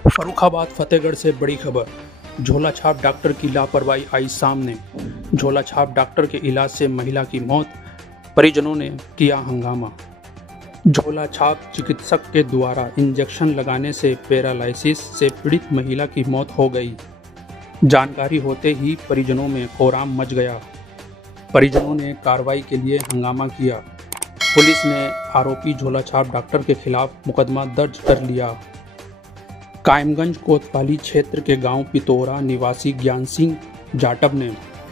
फर्रुखाबाद फतेहगढ़ से बड़ी खबर। झोला छाप डॉक्टर की लापरवाही आई सामने। झोला छाप डॉक्टर के इलाज से महिला की मौत, परिजनों ने किया हंगामा। झोला छाप चिकित्सक के द्वारा इंजेक्शन लगाने से पैरालिसिस से पीड़ित महिला की मौत हो गई। जानकारी होते ही परिजनों में कोहराम मच गया। परिजनों ने कार्रवाई के लिए हंगामा किया। पुलिस ने आरोपी झोला छाप डॉक्टर के खिलाफ मुकदमा दर्ज कर लिया। कायमगंज कोतवाली क्षेत्र के गांव पितौरा निवासी ज्ञान सिंह जाटव ने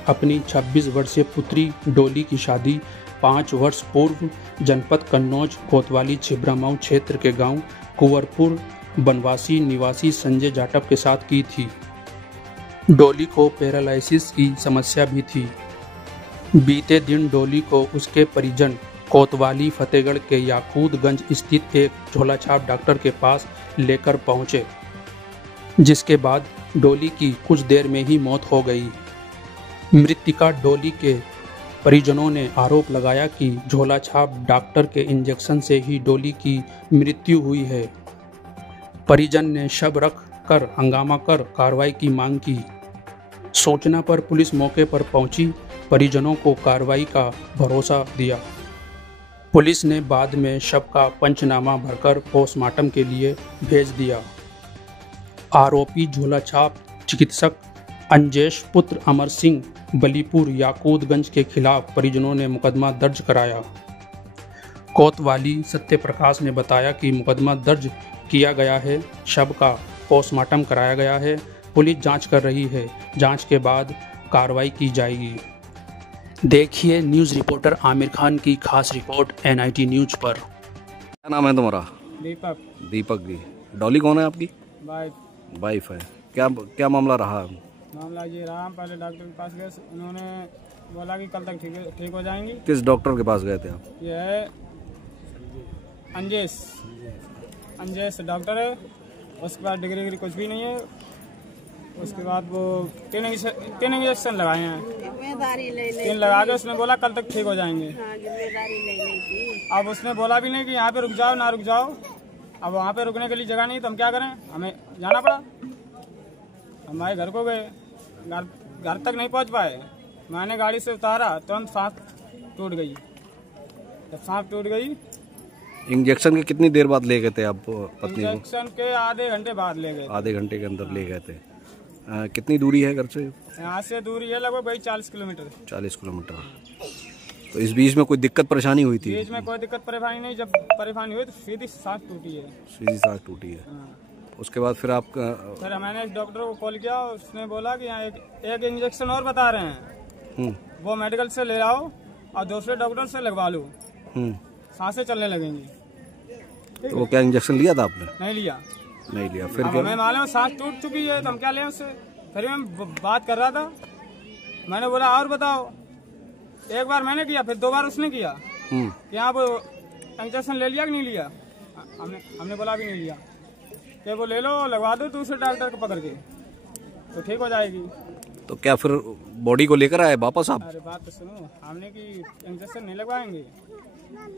अपनी 26 वर्षीय पुत्री डोली की शादी 5 वर्ष पूर्व जनपद कन्नौज कोतवाली छिबरामऊ क्षेत्र के गांव कुंवरपुर बनवासी निवासी संजय जाटव के साथ की थी। डोली को पैरालिसिस की समस्या भी थी। बीते दिन डोली को उसके परिजन कोतवाली फतेहगढ़ के याकूतगंज स्थित एक झोलाछाप डॉक्टर के पास लेकर पहुंचे, जिसके बाद डोली की कुछ देर में ही मौत हो गई। मृतिका डोली के परिजनों ने आरोप लगाया कि झोलाछाप डॉक्टर के इंजेक्शन से ही डोली की मृत्यु हुई है। परिजन ने शव रख कर हंगामा कर कार्रवाई की मांग की। सूचना पर पुलिस मौके पर पहुंची, परिजनों को कार्रवाई का भरोसा दिया। पुलिस ने बाद में शव का पंचनामा भरकर पोस्टमार्टम के लिए भेज दिया। आरोपी झोलाछाप चिकित्सक अंजेश पुत्र अमर सिंह बलीपुर याकूतगंज के खिलाफ परिजनों ने मुकदमा दर्ज कराया। कोतवाली सत्य प्रकाश ने बताया कि मुकदमा दर्ज किया गया है, शव का पोस्टमार्टम कराया गया है, पुलिस जांच कर रही है, जांच के बाद कार्रवाई की जाएगी। देखिए न्यूज़ रिपोर्टर आमिर खान की खास रिपोर्ट NIT न्यूज़ पर। क्या नाम है तुम्हारा? दीपक। दीपक जी। डॉली कौन है आपकी? वाइफ है। क्या मामला रहा? मामला ये रहा, हम पहले डॉक्टर के पास गए, उन्होंने बोला कि कल तक ठीक हो जाएंगी। किस डॉक्टर के पास गए थे आप? ये है अंजेश डॉक्टर है, उसके बाद डिग्री कुछ भी नहीं है। उसके बाद वो तीन इंजेक्शन लगाए हैं, 3 लगा के उसने बोला कल तक ठीक हो जाएंगे। अब उसने बोला भी नहीं कि यहाँ पे रुक जाओ ना रुक जाओ। अब वहाँ पे रुकने के लिए जगह नहीं तो हम क्या करें, हमें जाना पड़ा। हमारे घर को गए, घर तक नहीं पहुँच पाए। मैंने गाड़ी से उतारा तो हम सांस टूट गई। जब सांस टूट गई, इंजेक्शन के कितनी देर बाद ले गए थे आप पत्नी को? इंजेक्शन के आधे घंटे बाद ले गए। आधे घंटे के अंदर ले गए थे। कितनी दूरी है घर से? यहाँ से दूरी है लगभग भाई 40 किलोमीटर। 40 किलोमीटर। तो इस बीच में कोई दिक्कत परेशानी हुई थी? बीच में कोई दिक्कत परेशानी नहीं। जब परेशानी हुई तो सीधी सांस टूटी है। सीधी सांस टूटी है। उसके बाद फिर फिर मैंने एक डॉक्टर को कॉल किया, उसने बोला कि यहाँ एक इंजेक्शन और बता रहे हैं, वो मेडिकल से ले आओ और दूसरे डॉक्टर से लगवा लो, सांसें चलने लगेंगी। तो वो क्या इंजेक्शन लिया था आपने? नहीं लिया। फिर हमें मालूम सांस टूट चुकी है तो हम क्या लें उससे। फिर मैं बात कर रहा था, मैंने बोला और बताओ। एक बार मैंने किया, फिर 2 बार उसने किया कि आप इंजेक्शन ले लिया कि नहीं लिया। हमने बोला भी नहीं लिया। कि वो ले लो, लगवा दो दूसरे डॉक्टर को पकड़ के तो ठीक हो जाएगी। तो क्या फिर बॉडी को लेकर आए वापस आप? अरे बात तो सुनो, हमने कि इंजेक्शन नहीं लगवाएंगे,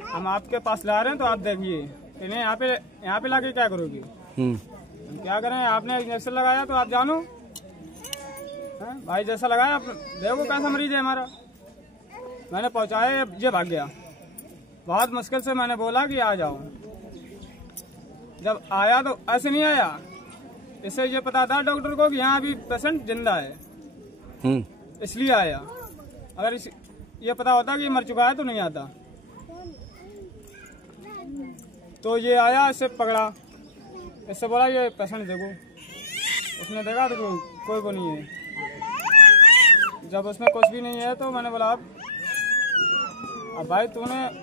हम आपके पास ला रहे हैं तो आप देखिए कि नहीं यहाँ पे लाके क्या करोगे। हम क्या करें, आपने इंजेक्शन लगाया तो आप जानो भाई, जैसा लगाया आप देखो कैसा मरीज है हमारा। मैंने पहुंचाया, ये भाग गया। बहुत मुश्किल से मैंने बोला कि आ जाओ। जब आया तो ऐसे नहीं आया, इससे ये पता था डॉक्टर को कि यहाँ अभी पेशेंट जिंदा है, इसलिए आया। अगर ये पता होता कि ये मर चुका है तो नहीं आता। तो ये आया, इससे पकड़ा, इससे बोला ये पेशेंट देखो। उसने देखा तो कोई वो नहीं है। जब उसमें कुछ भी नहीं है तो मैंने बोला अब भाई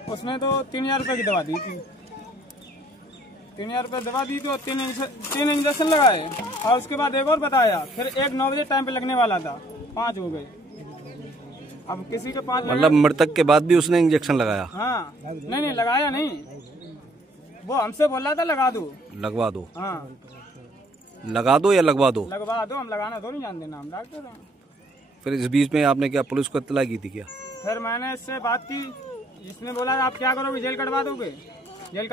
उसने तो 3000 रुपये की दवा दी थी। 3000 रुपये दवा दी तो 3 इंजेक्शन लगाए और उसके बाद एक और बताया। फिर एक 9 बजे टाइम पे लगने वाला था, 5 हो गए। अब किसी के 5 मतलब मृतक के बाद भी उसने इंजेक्शन लगाया? हाँ, नहीं लगाया नहीं, वो हमसे बोल रहा था लगवा दो। लगवा दो? हाँ, लगा दो या लगवा दो? लगवा दो, हम लगाना थोड़ी जानते ना, हम डॉक्टर हैं। फिर इस बीच में आपने क्या पुलिस को इत्तला की थी क्या? फिर मैंने इससे बात की, इसने बोला आप क्या करोगे, जेल कटवा दोगे, जेल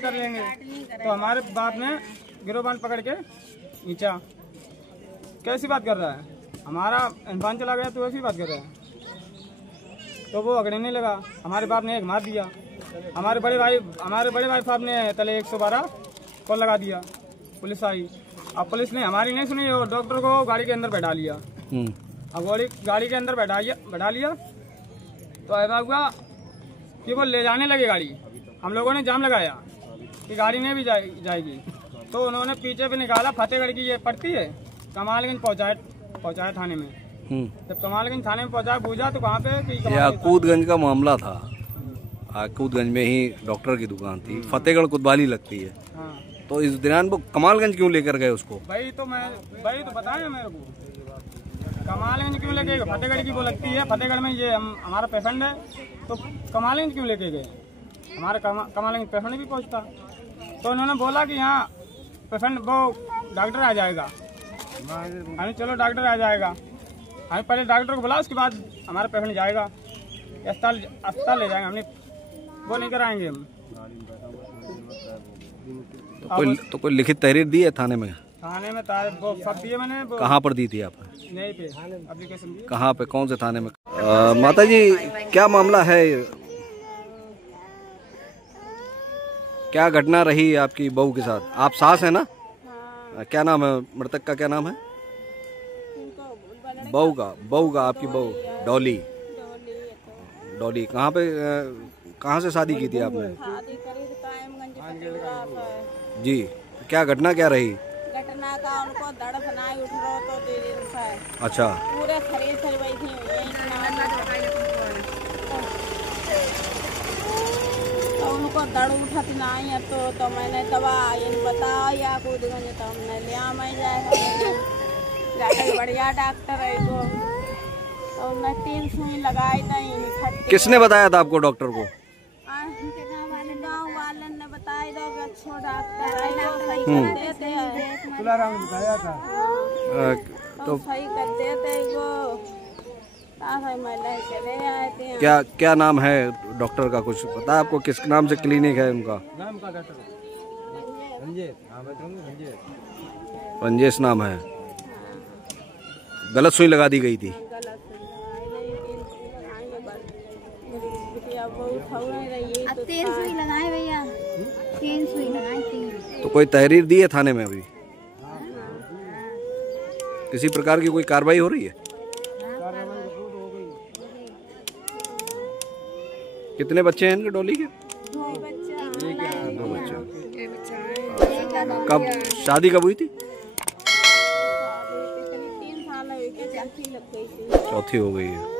कर लेंगे। तो हमारे बात में गिरोबान पकड़ के नीचा। कैसी बात कर रहा है? हमारा इंसान चला गया तो ऐसी बात कर रहा है। तो वो अगड़ने लगा, हमारे बाप ने एक मार दिया। हमारे बड़े भाई साहब ने तले 112 कॉल लगा दिया। पुलिस आई, अब पुलिस ने हमारी नहीं सुनी और डॉक्टर को गाड़ी के अंदर बैठा लिया। अब गाड़ी के अंदर बैठा लिया तो ऐसा हुआ कि वो ले जाने लगे गाड़ी। हम लोगों ने जाम लगाया कि गाड़ी नहीं भी जाएगी। तो उन्होंने पीछे भी निकाला, फतेहगढ़ की ये पड़ती है, कमालगंज पहुंचाया थाने में। जब कमालगंज थाने में पहुंचाया, पूछा तो कहाँ पे कि याकूतगंज का मामला था। याकूतगंज में ही डॉक्टर की दुकान थी, फतेहगढ़ कोतवाली लगती है। हाँ। तो इस दौरान वो कमालगंज क्यों लेकर गए उसको? भाई तो बताया मेरे को, कमालगंज क्यों लेके गए? फतेहगढ़ की वो लगती है, फतेहगढ़ में ये हमारा पेशेंट है, तो कमालगंज क्यों लेके गए? हमारा कमालगंज पेशेंट भी पहुंचता। तो उन्होंने बोला कि यहाँ पेशेंट वो डॉक्टर आ जाएगा। हमें चलो डॉक्टर आ जाएगा, हमें पहले डॉक्टर को बुला, उसके बाद हमारा पेशेंट जाएगा अस्पताल ले जाएंगे। हमने वो नहीं कराएंगे हम। तो कोई लिखित तहरीर दी है थाने में? थाने में वो सब दिए मैंने। कहाँ पर दी थी आपने? नहीं पे एप्लीकेशन दी। कहाँ पे, कौन से थाने में? माता जी, क्या मामला है? क्या घटना रही आपकी बहू के साथ? आप सास है ना? हाँ। क्या नाम है मृतक का? क्या नाम है बहू का? आपकी बहू डॉली। कहाँ से शादी की थी आपने? जी, क्या घटना क्या रही? घटना का उनको दर्द नहीं उठ रहा तो दिन से। अच्छा। पूरे शरीर से वही थी। तो उनको दर्द उठत नहीं है तो मैंने दवा बताया या कूद गए तो हमने लिया। मैं जाकर बढ़िया डॉक्टर है तो उन्हें 3 सुई लगाई नहीं। किसने बताया था आपको डॉक्टर को? गाँव वाले ने बताया था कि अच्छा डॉक्टर है, देते हैं। बताया था तो सही कर देते वो। चले आए थे। क्या नाम है डॉक्टर का? कुछ पता है आपको? किस नाम से क्लिनिक है उनका? नाम का डॉक्टर रंजेश नाम है। गलत सुई लगा दी गई थी। अब 3 सुई लगाए भैया, 3 सुई लगाए। तो कोई तहरीर दी है थाने में अभी? किसी प्रकार की कोई कार्रवाई हो रही है? कितने बच्चे हैं इनके डॉली के? 2 बच्चे। कब शादी कब हुई थी? 3 साल हो गए, चौथी लग गई थी। चौथी हो गई है।